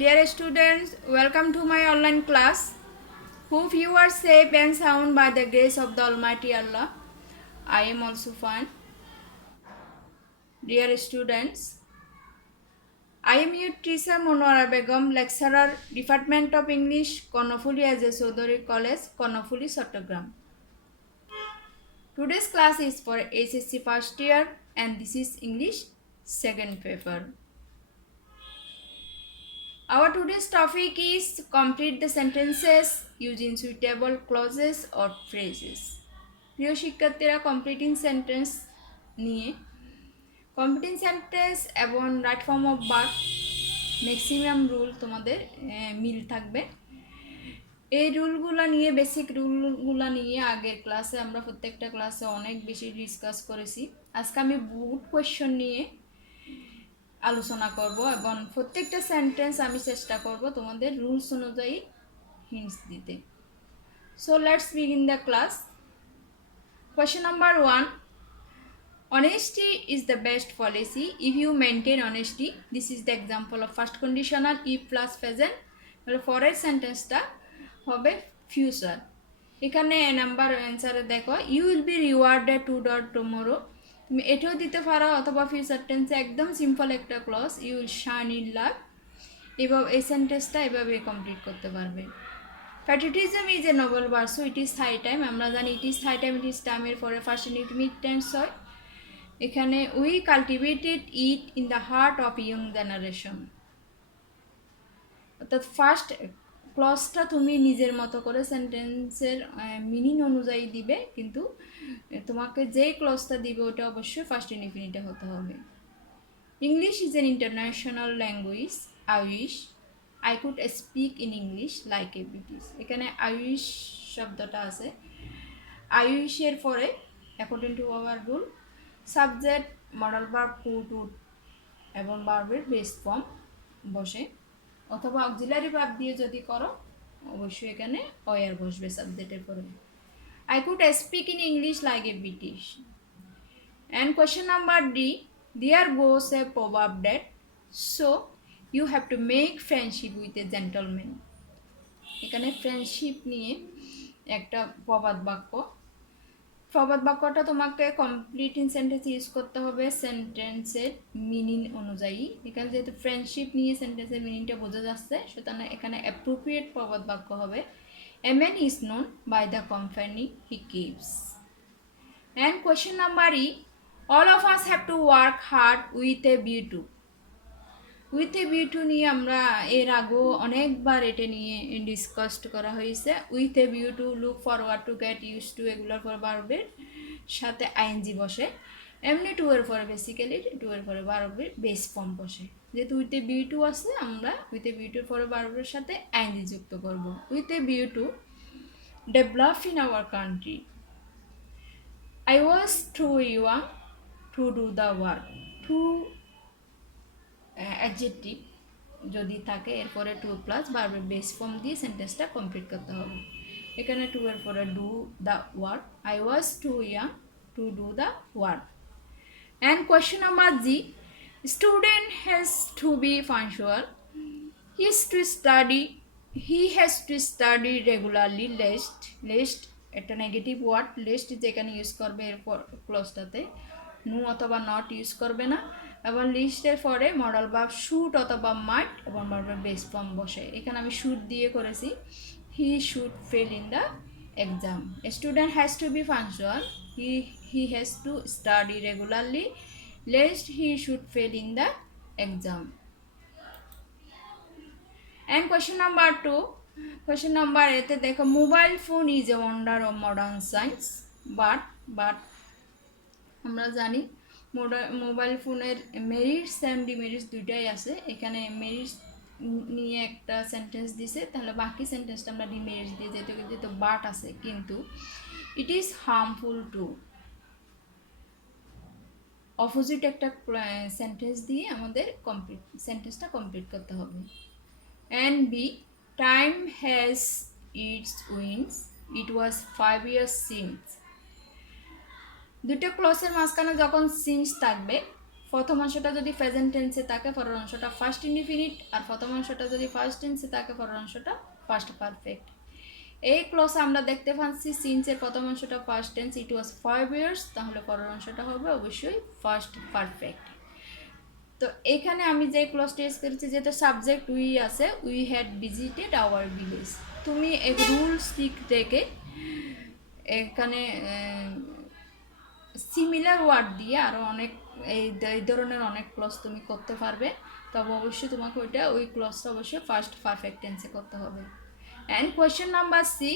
Dear students, welcome to my online class. Hope you are safe and sound by the grace of the Almighty Allah. I am also fine. Dear students, I am your teacher Monora Begum, lecturer, Department of English, Konofuli as a Sodori College, Konofuli, Chattogram. Today's class is for SSC first year and this is English second paper. Our today's topic is complete the sentences using suitable clauses or phrases. প্রিয় শিক্ষার্থীরা completing sentence নিয়ে completing sentence এবং right form of verb maximum rule তোমাদের মিল থাকবে। এই রুলগুলো নিয়ে basic রুলগুলো নিয়ে আগের ক্লাসে আমরা প্রত্যেকটা ক্লাসে অনেক বেশি ডিসকাস করেছি। আজকে আমি বুট কোয়েশ্চন নিয়ে আলোচনা করব এবং প্রত্যেকটা সেন্টেন্স আমি চেষ্টা করব তোমাদের রুলস অনুযায়ী হিন্টস দিতে। So let's begin the class. Question number 1. Honesty is the best policy if you maintain honesty. This is the example of first conditional if plus present. পরের সেন্টেন্সটা হবে ফিউচার। এখানে নাম্বার অ্যান্সারে দেখো you will be rewarded tomorrow. তুমি এটাও দিতে পারো অথবা ফিউচার টেন্সে একদম সিম্পল একটা clause you will shine in love. এভাবে এই সেন্টেন্সটা এভাবে কমপ্লিট করতে পারবে। Patriotism is a noble virtue it is high time. আমরা জানি it is high time it is টাইমের পরে ফার্স্ট ইনডিফিনিট টেন্স হয়। এখানে we cultivated it in the heart of young generation. অর্থাৎ ফার্স্ট ক্লজটা তুমি নিজের মতো করে সেন্টেন্সের মিনিং অনুযায়ী দিবে, কিন্তু তোমাকে যেই ক্লজটা দিবে ওটা অবশ্যই ফার্স্ট ইনডিফিনিটে হতে হবে। English is an international language. I wish I could speak in English like a British. এখানে আই উইশ শব্দটা আছে। আই উইশের পরে according to our rule subject modal verb could would এবং ভার্বের বেস ফর্ম বসে, অথবা অক্সিলারি ভার্ব দিয়ে যদি করো অবশ্যই এখানে ওয়ার বসবে সাবজেক্টের পরে। I could speak in English like a British. And question number D, there goes a proverb that so you have to make friendship with a gentleman. এখানে ফ্রেন্ডশিপ নিয়ে একটা প্রবাদ বাক্য। প্রবাদ বাক্যটা তোমাকে কমপ্লিট ইন সেন্টেন্স ইউজ করতে হবে সেন্টেন্সের মিনিং অনুযায়ী। এখানে যেহেতু ফ্রেন্ডশিপ নিয়ে সেন্টেন্সের মিনিংটা বোঝা যাচ্ছে, সুতরাং এখানে অ্যাপ্রোপ্রিয়েট প্রবাদ বাক্য হবে a man is known by the company he keeps. And question number E, all of us have to work hard with a view to. With a view to নিয়ে আমরা এর আগেও অনেকবার এটা নিয়ে ডিসকাসড করা হয়েছে। With a view to, look forward to, get use to, এগুলোর পর ভার্বের সাথে আইএনজি বসে। এমনি টু এর পরে বেসিক্যালি টু এর পরে ভার্বের বেস ফর্ম বসে। যেহেতু উইথ এ ভিউ টু আছে, আমরা উইথ এ ভিউ টুর পরে ভার্বের সাথে আইএনজি যুক্ত করব। With a view to develop in our country. I was too young to do the work. Too adjective যদি থাকে এরপরে টু প্লাস ভার্বের বেস ফর্ম দিয়ে সেন্টেন্সটা কমপ্লিট করতে হবে। এখানে টু এর পরে do the work. I was too young to do the work. And question number G, student has to be punctual. He has to study regularly. Lest একটা negative word, lest যেখানে use করবে এরপর ক্লজটাতে no অথবা not use করবে না। এবং লিস্টের পরে মডেল ভার্ব শুড অথবা মাইট এবং ভার্বের বেস ফর্ম বসে। এখানে আমি শুড দিয়ে করেছি। He should fail in the exam. Student has to be punctual. He has to study regularly lest he should fail in the exam. And question number 2, question number এতে দেখো mobile phone is a wonder of modern science. But আমরা জানি mobile ফোনের merits and demerits দুইটাই আছে। এখানে merits নিয়ে একটা সেন্টেন্স দিছে, তাহলে বাকি সেন্টেন্সটা আমরা ডিমেরিটস দিয়ে যেহেতু বাট আছে, কিন্তু it is harmful to opposite একটা সেন্টেন্স দিয়ে আমাদের সেন্টেন্সটা কমপ্লিট করতে হবে। And B, time has its wings, it was 5 years since. দুটো ক্লসের মাঝখানে যখন সিন্স থাকবে প্রথম অংশটা যদি প্রেজেন্ট টেন্সে থাকে পরের অংশটা ফার্স্ট ইনডিফিনিট, আর প্রথম অংশটা যদি ফার্স্ট টেন্সে থাকে পরের অংশটা ফার্স্ট পারফেক্ট। এই ক্লসে আমরা দেখতে পাচ্ছি সিন্সের প্রথম অংশটা first tense, it was 5 years, তাহলে পরের অংশটা হবে অবশ্যই ফার্স্ট পারফেক্ট। তো এখানে আমি যে ক্লসটি ইউজ করেছি, যেটা সাবজেক্ট উই আছে, we had visited our village. তুমি এক রুল স্টিক থেকে এখানে সিমিলার ওয়ার্ড দিয়ে আরও অনেক এই ধরনের অনেক ক্লস তুমি করতে পারবে, তবে অবশ্যই তোমাকে ওই ক্লসটা অবশ্যই ফার্স্ট পারফেক্ট টেন্সে করতে হবে। And question number C,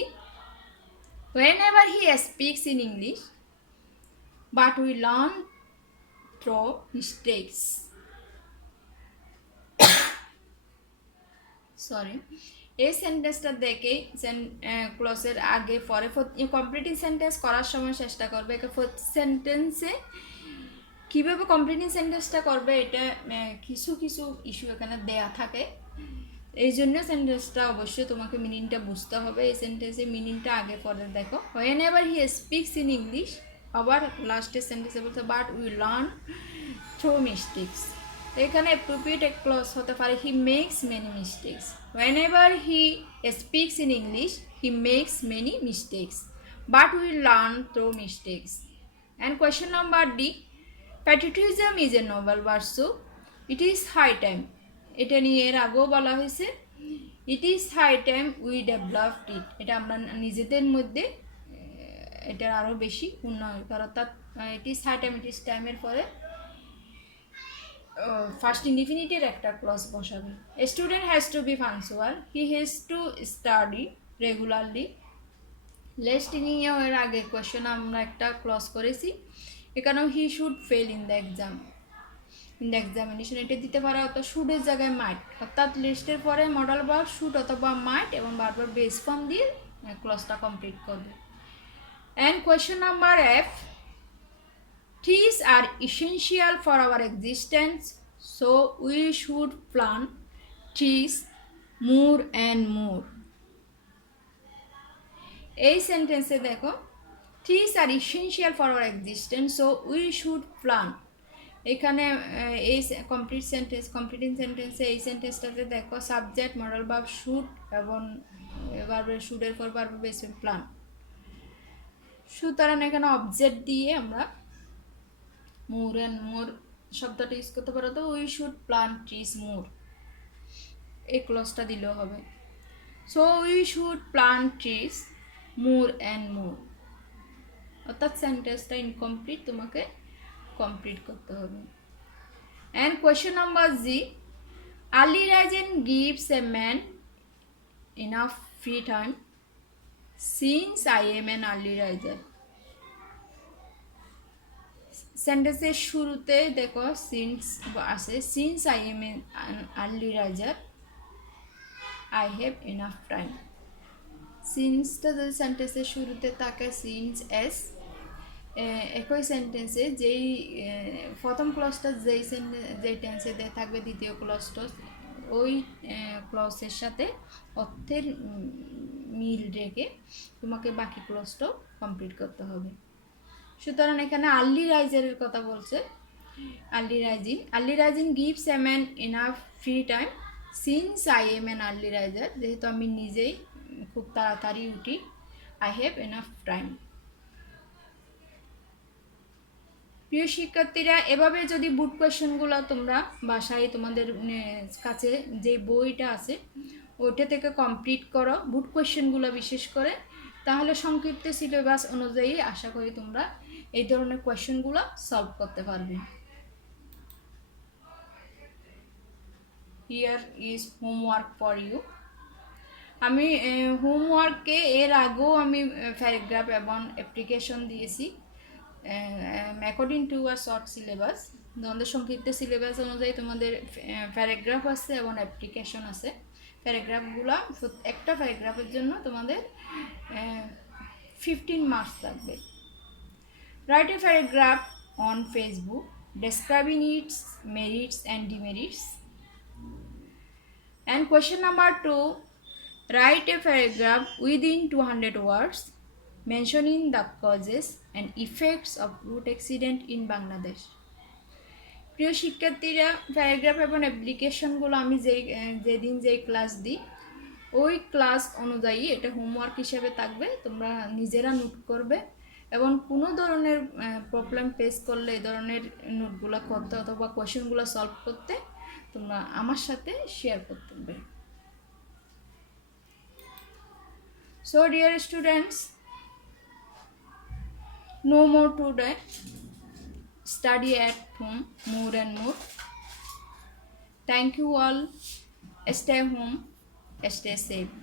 whenever he speaks in English but we learn through mistakes. Sorry, এই সেন্টেন্সটা দেখে ক্লসের আগে পরে কমপ্লিটিং সেন্টেন্স করার সময় চেষ্টা করবে সেন্টেন্সে কীভাবে কমপ্লিটিং সেন্টেন্সটা করবে, এটা কিছু কিছু ইস্যু এখানে দেয়া থাকে। এই জন্য সেন্টেন্সটা অবশ্যই তোমাকে মিনিংটা বুঝতে হবে। এই সেন্টেন্সের মিনিংটা আগে পরে দেখো। whenever he speaks in English, আবার লাস্টের সেন্টেন্সে বলতে but we learn through mistakes. এখানে অ্যাপ্রোপ্রিয়েট এক ক্লজ হতে পারে he makes many mistakes. whenever he speaks in English he makes many mistakes but we learn through mistakes. And question number D, patriotism is a noble virtue, it is high time। এটা নিয়ে এর আগেও বলা হয়েছে, it is high time we developed it. এটা আমরা নিজেদের মধ্যে এটার আরও বেশি উন্নয়ন করা, অর্থাৎ it is high time, it is টাইমের পরে ফার্স্ট ইনডিফিনিটের একটা ক্লজ বসাবে। A student has to be punctual, he has to study regularly. Lest নিয়ে এর আগে কোয়েশ্চেন আমরা একটা ক্লজ করেছি, এখানেও he should fail in the exam, in the examination. এটা দিতে পারে অত শুডের জায়গায় মাইট, অর্থাৎ লিস্টের পরে মডেল ভার্ব শুড অথবা মাইট এবং বারবার বেস ফর্ম দিয়ে ক্লজটা কমপ্লিট করবে। And question number F, trees are essential for our existence, so we should plant trees more and more. এই সেন্টেন্সে দেখো, trees are essential for our existence, so we should plant। এখানে এই completing সেন্টেন্সে এই সেন্টেন্সটাতে দেখো সাবজেক্ট মডেল ভার্ব শুড এবং ভার্বের শুডের পর ভার্ব বেস প্ল্যান। সুতরাং এখানে অবজেক্ট দিয়ে আমরা মোর অ্যান্ড মোর শব্দটা ইউজ করতে পারো, তো we should plant trees more, এই ক্লজটা দিলেও হবে। So we should plant trees more and more, অর্থাৎ সেন্টেন্সটা ইনকমপ্লিট, তোমাকে কমপ্লিট করতে হবে। And question number G, early rising gives a man enough free time since I am an early riser. সেন্টেন্সের শুরুতে দেখো সিন্স আছে, since I am an early riser I have enough time. সিন্সটা যদি সেন্টেন্সের শুরুতে থাকে সিন্স এস, একই সেন্টেন্সে যেই প্রথম ক্লজটা যেই টেন্সে থাকবে দ্বিতীয় ক্লজটা ওই ক্লজের সাথে অর্থের মিল রেখে তোমাকে বাকি ক্লজটাও কমপ্লিট করতে হবে। সুতরাং এখানে আর্লি রাইজারের কথা বলছে, early rising gives a man enough free time since I am an early raiser, যেহেতু আমি নিজেই খুব তাড়াতাড়ি উঠি, আই হ্যাভ এনাফ টাইম। প্রিয় শিক্ষার্থীরা, এভাবে যদি বুট কোয়েশ্চেনগুলো তোমরা বাসায় তোমাদের কাছে যে বইটা আছে ওইটা থেকে কমপ্লিট করো, বুট কোয়েশ্চেনগুলো বিশেষ করে, তাহলে সংক্ষিপ্ত সিলেবাস অনুযায়ী আশা করি তোমরা এই ধরনের কোয়েশ্চেনগুলো সলভ করতে পারবে। Here is homework for you. আমি হোমওয়ার্কে এর আগেও আমি প্যারাগ্রাফ এবং অ্যাপ্লিকেশন দিয়েছি according to a short syllabus. তোমাদের সংক্ষিপ্ত সিলেবাস অনুযায়ী তোমাদের প্যারাগ্রাফ আছে এবং অ্যাপ্লিকেশন আছে। প্যারাগ্রাফগুলো একটা প্যারাগ্রাফের জন্য তোমাদের 15 মার্কস লাগবে। Write a paragraph on Facebook describing its merits and demerits. And question number 2, write a paragraph within 200 words mentioning the causes and effects of road accident in Bangladesh. প্রিয় শিক্ষার্থীরা, paragraph এবং অ্যাপ্লিকেশনগুলো আমি যেদিন যেই ক্লাস দিই ওই class অনুযায়ী এটা হোমওয়ার্ক হিসেবে থাকবে, তোমরা নিজেরা নোট করবে এবং কোনো ধরনের প্রবলেম ফেস করলে এই ধরনের নোটগুলো করতে অথবা কোয়েশ্চেনগুলো সলভ করতে তোমরা আমার সাথে শেয়ার করতে হবে। So dear students, no more today, study at home more and more. Thank you all. Stay home, stay safe.